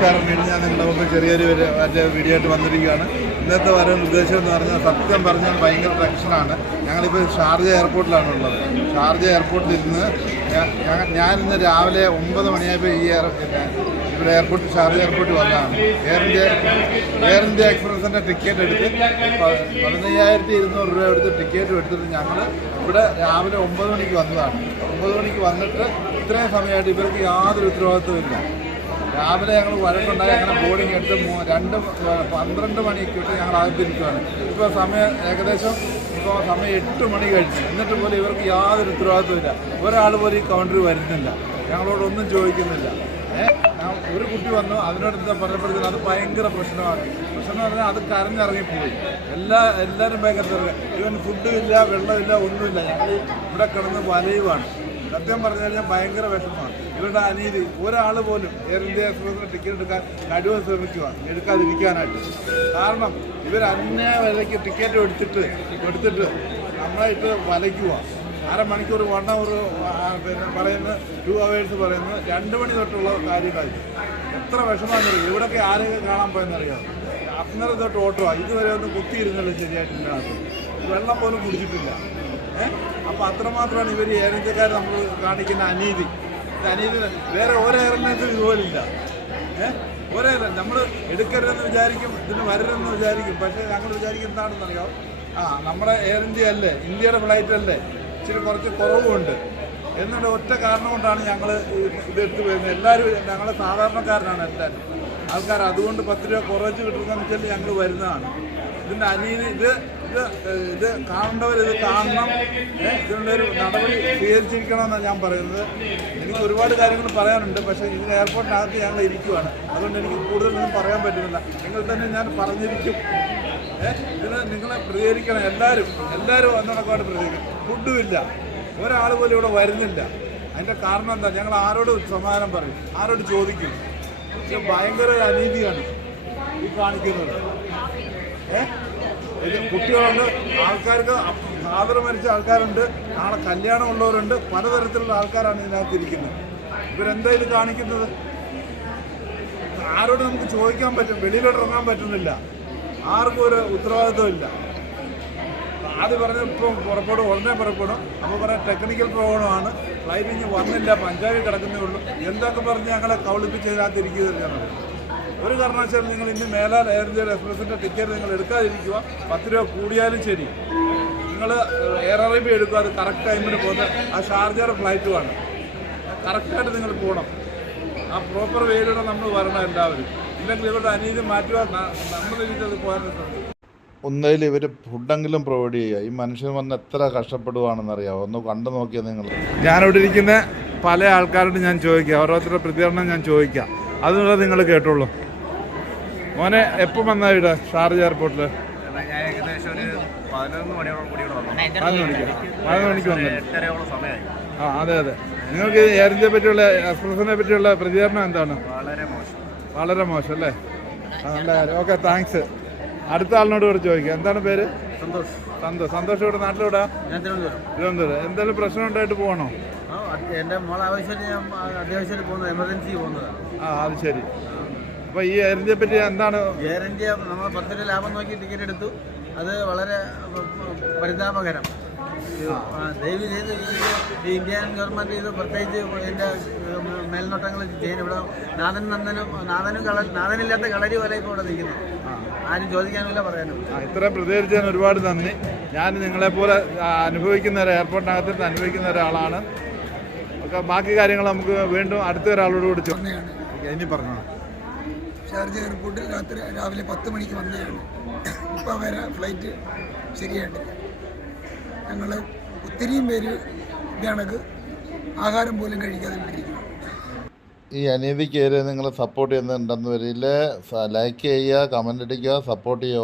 നമസ്കാരം. വീണ്ടും ഞാൻ നിങ്ങളുടെ മുമ്പ് ചെറിയൊരു വീഡിയോ ആയിട്ട് വന്നിരിക്കുകയാണ്. ഇന്നത്തെ വരവ് ഉദ്ദേശം എന്ന് പറഞ്ഞാൽ സത്യം പറഞ്ഞാൽ ഭയങ്കര ടെൻഷനാണ്. ഞങ്ങളിപ്പോൾ ഷാർജ എയർപോർട്ടിലാണ് ഉള്ളത്. ഷാർജ എയർപോർട്ടിൽ ഇരുന്ന് ഞാനിന്ന് രാവിലെ 9 മണിയായപ്പോൾ ഇവിടെ എയർപോർട്ടിൽ ഷാർജ എയർപോർട്ടിൽ വന്നതാണ്. എയർ ഇന്ത്യ എക്സ്പ്രസിൻ്റെ ടിക്കറ്റ് എടുത്ത് 15,200 രൂപ എടുത്ത് ടിക്കറ്റ് എടുത്തിട്ട് ഞങ്ങൾ ഇവിടെ രാവിലെ 9 മണിക്ക് വന്നതാണ്. 9 മണിക്ക് വന്നിട്ട് ഇത്രയും സമയമായിട്ട് ഇവർക്ക് യാതൊരു ഉത്തരവാദിത്വവും ഇല്ല. രാവിലെ ഞങ്ങൾ വഴക്കുണ്ടായി അങ്ങനെ ബോർഡിങ് എടുത്ത് 12 മണിക്ക് വിട്ട് ഞങ്ങൾ അകത്തിരിക്കുകയാണ്. ഇപ്പോൾ സമയം ഏകദേശം 8 മണി കഴിച്ചു. എന്നിട്ട് പോലും ഇവർക്ക് യാതൊരു ഉത്തരവാദിത്വമില്ല. ഒരാൾ പോലും ഈ കൗണ്ടറിൽ വരുന്നില്ല, ഞങ്ങളോടൊന്നും ചോദിക്കുന്നില്ല. ഒരു കുട്ടി വന്നു, അതിനോട് എന്താ പറയപ്പെടുന്നത്, അത് ഭയങ്കര പ്രശ്നമാണ്. പ്രശ്നം എന്ന് പറഞ്ഞാൽ അത് കരഞ്ഞിറങ്ങിപ്പോയി. എല്ലാവരും ഭയങ്കര തിരക്ക്. ഇവൻ ഫുഡും ഇല്ല, വെള്ളമില്ല, ഒന്നുമില്ല. ഞങ്ങൾ ഇവിടെ കിടന്ന് വലയുവാണ്. സത്യം പറഞ്ഞു കഴിഞ്ഞാൽ ഭയങ്കര വിഷമമാണ്. ഇവരുടെ അനീതി. ഒരാൾ പോലും എയർ ഇന്ത്യ എക്സ്പ്രസിന് ടിക്കറ്റ് എടുക്കാൻ കഴിവ് ശ്രമിക്കുക, എടുക്കാതിരിക്കാനായിട്ട്. കാരണം ഇവർ അന്യായ വിലയ്ക്ക് ടിക്കറ്റ് എടുത്തിട്ട് നമ്മളായിട്ട് വലയ്ക്കുക. അരമണിക്കൂർ 1 hour പറയുന്നത് 2 hours പറയുന്നത് 2 മണി തൊട്ടുള്ള കാര്യങ്ങളായിരിക്കും. എത്ര വിഷമാണെന്നറിയാം. ഇവിടെയൊക്കെ ആരെയൊക്കെ കാണാൻ പോയെന്നറിയാം. അന്നേരം തൊട്ട് ഓട്ടമാണ്. ഇതുവരെ ഒന്നും കുത്തിയിരുന്നല്ലോ ശരിയായിട്ടില്ല. വെള്ളം പോലും കുടിച്ചിട്ടില്ല. അപ്പോൾ അത്രമാത്രമാണ് ഇവർ എയർ ഇന്ത്യക്കാർ നമ്മൾ കാണിക്കുന്ന അനീതി. വേറെ ഓരോ എയർലൈൻസും ഇതുപോലില്ല. ഓരോ നമ്മൾ എടുക്കരുതെന്ന് വിചാരിക്കും, ഇതിന് വരരുതെന്ന് വിചാരിക്കും. പക്ഷേ ഞങ്ങൾ വിചാരിക്കും എന്താണെന്നറിയാം, നമ്മുടെ എയർ ഇന്ത്യ അല്ലേ, ഇന്ത്യയുടെ ഫ്ലൈറ്റ് അല്ലേ, ഇച്ചിരി കുറച്ച് കുറവുണ്ട് എന്നുള്ള ഒറ്റ കാരണം കൊണ്ടാണ് ഞങ്ങൾ ഇതെടുത്ത് വരുന്നത്. എല്ലാവരും ഞങ്ങളെ സാധാരണക്കാരനാണ് എല്ലാവരും ആൾക്കാർ. അതുകൊണ്ട് 10 രൂപ കുറച്ച് കിട്ടുന്നതെന്ന് വെച്ചാൽ ഞങ്ങൾ വരുന്നതാണ്. ഇതിൻ്റെ അനീതി ഇത് കാണേണ്ടവർ ഇത് കാണണം. ഇതിനുള്ള ഒരു നടപടി സ്വീകരിച്ചിരിക്കണമെന്നാണ് ഞാൻ പറയുന്നത്. എനിക്ക് ഒരുപാട് കാര്യങ്ങൾ പറയാനുണ്ട്, പക്ഷേ ഇതിന് എയർപോർട്ടിനകത്ത് ഞങ്ങൾ ഇരിക്കുവാണ്. അതുകൊണ്ട് എനിക്ക് കൂടുതലൊന്നും പറയാൻ പറ്റുന്നില്ല. നിങ്ങൾ തന്നെ ഞാൻ പറഞ്ഞിരിക്കും. ഇതിന് നിങ്ങളെ പ്രതികരിക്കണം. എല്ലാവരും അന്നടക്കമായിട്ട് പ്രതികരിക്കണം. ഫുഡുമില്ല, ഒരാൾ പോലും ഇവിടെ വരുന്നില്ല. അതിൻ്റെ കാരണം എന്താ? ഞങ്ങൾ ആരോട് സമാധാനം പറയും, ആരോട് ചോദിക്കും? പക്ഷെ ഭയങ്കര ഒരു അനീതിയാണ് ഈ കാണിക്കുന്നത്. ഇത് കുട്ടികളുണ്ട്, ആൾക്കാർക്ക് ഫാദർ മരിച്ച ആൾക്കാരുണ്ട്, നാളെ കല്യാണം ഉള്ളവരുണ്ട്, പലതരത്തിലുള്ള ആൾക്കാരാണ് ഇതിനകത്തിരിക്കുന്നത്. ഇവരെന്താ ഇത് കാണിക്കുന്നത്? ആരോട് നമുക്ക് ചോദിക്കാൻ പറ്റും? വെളിയിലോട്ട് ഇറങ്ങാൻ പറ്റുന്നില്ല. ആർക്കും ഒരു ഉത്തരവാദിത്വമില്ല. ആദ്യം പറഞ്ഞ് ഇപ്പം പുറപ്പെടും, ഉടനെ പുറപ്പെടും. അപ്പോൾ പറയാം ടെക്നിക്കൽ പ്രോബ്ലമാണ്, ഫ്ലൈറ്റ് ഇനി വന്നില്ല, പഞ്ചാബിൽ കിടക്കുന്നേ ഉള്ളൂ എന്തൊക്കെ പറഞ്ഞ് ഞങ്ങളെ കബളിപ്പിച്ചതിനകത്തിരിക്കുകയാണ്. ഒരു കാരണവശാലും നിങ്ങൾ ഇനി മേലാൽ എയർ ഇന്ത്യ എക്സ്പ്രസിൻ്റെ ടിക്കറ്റ് നിങ്ങൾ എടുക്കാതിരിക്കുക. 10 രൂപ കൂടിയാലും ശരി, നിങ്ങൾ എയർ അറേബ്യ എടുക്കുക. അത് കറക്റ്റ് ടൈമിന് പോകുന്നത് ആ ഷാർജയുടെ ഫ്ലൈറ്റുമാണ്. കറക്റ്റായിട്ട് നിങ്ങൾ പോകണം. ആ പ്രോപ്പർ വേയിലൂടെ നമ്മൾ വരണം എല്ലാവരും. ഇല്ലെങ്കിൽ ഇവരുടെ അനീതി മാറ്റുക. നമ്മുടെ രീതിയിൽ പോകാനുണ്ട്. ഒന്നേലും ഇവർ ഫുഡെങ്കിലും പ്രൊവൈഡ് ചെയ്യുക. ഈ മനുഷ്യൻ വന്ന് എത്ര കഷ്ടപ്പെടുവാണെന്നറിയാമോ? ഒന്ന് കണ്ടു നോക്കിയാൽ നിങ്ങൾ. ഞാനിവിടെ ഇരിക്കുന്ന പല ആൾക്കാരോട് ഞാൻ ചോദിക്കാം, ഓരോരുത്തരുടെ പ്രതികരണം ഞാൻ ചോദിക്കാം. അതുപോലെ നിങ്ങൾ കേട്ടോളൂ. മോനെ എപ്പം വന്നാ ഇവിടെ ഷാർജ എയർപോർട്ടിൽ? ഞാൻ ഏകദേശം ഒരു 11 മണിയോളം കൂടി 11 മണിക്ക് വന്നു. അതെ. നിങ്ങൾക്ക് എയർ ഇന്ത്യയെ പറ്റിയുള്ള എക്സ്പ്രസിനെ പറ്റിയുള്ള പ്രതികരണം എന്താണ്? വളരെ മോശം അല്ലേ? നല്ല കാര്യം. Okay, thanks. അടുത്ത ആളിനോട് കൂടെ ചോദിക്കാം. എന്താണ് പേര്? സന്തോഷ്. ഇവിടെ നാട്ടിലൂടെ തിരുവനന്തപുരം. എന്തെങ്കിലും പ്രശ്നം ഉണ്ടായിട്ട് പോകണോ? എൻ്റെ മോൾ അത്യാവശ്യമായിട്ട് പോകുന്നത്, എമർജൻസി പോകുന്നതാണ്. അത് ശരി. അപ്പോൾ ഈ എയർ ഇന്ത്യയെ പറ്റി എന്താണ്? എയർ ഇന്ത്യ നമ്മൾ 10 രൂപ ലാഭം നോക്കി ടിക്കറ്റ് എടുത്തു. അത് വളരെ പരിതാപകരം. ദയവ് ചെയ്ത് ഈ ഇന്ത്യൻ ഗവൺമെൻറ് ഇത് പ്രത്യേകിച്ച് ഇതിൻ്റെ മേൽനോട്ടങ്ങൾ ചെയ്യാൻ. ഇവിടെ നാഥനില്ലാത്ത കളരി പോലെ ഇപ്പോൾ ഇവിടെ നിൽക്കുന്നു. ആരും ചോദിക്കാനില്ല, പറയാനില്ല. ഇത്രയും പ്രതികരിച്ചതിന് ഒരുപാട് നന്ദി. ഞാൻ നിങ്ങളെപ്പോലെ എയർപോർട്ടിനകത്ത് അനുഭവിക്കുന്ന ഒരാളാണ്. ഒക്കെ ബാക്കി കാര്യങ്ങൾ നമുക്ക് വീണ്ടും അടുത്ത ഒരാളോട് കൂടി ഇനി പറഞ്ഞോ. ഷാർജ എയർപോർട്ടിൽ രാവിലെ 10 മണിക്ക് വന്നതാണ്. ഇപ്പോൾ വരെ ഫ്ലൈറ്റ് ശരിയായിട്ടില്ല. ഞങ്ങൾ ഒത്തിരിയും പേര് ഇതണക്ക് ആഹാരം പോലും കഴിക്കാതെ വിട്ടിരിക്കുന്നു. ഈ അനീതിക്കെതിരെ നിങ്ങൾ സപ്പോർട്ട് ചെയ്യുന്നുണ്ടെന്ന് വരില്ല. ലൈക്ക് ചെയ്യുക, കമൻ്റ് അടിക്കുക, സപ്പോർട്ട് ചെയ്യുക.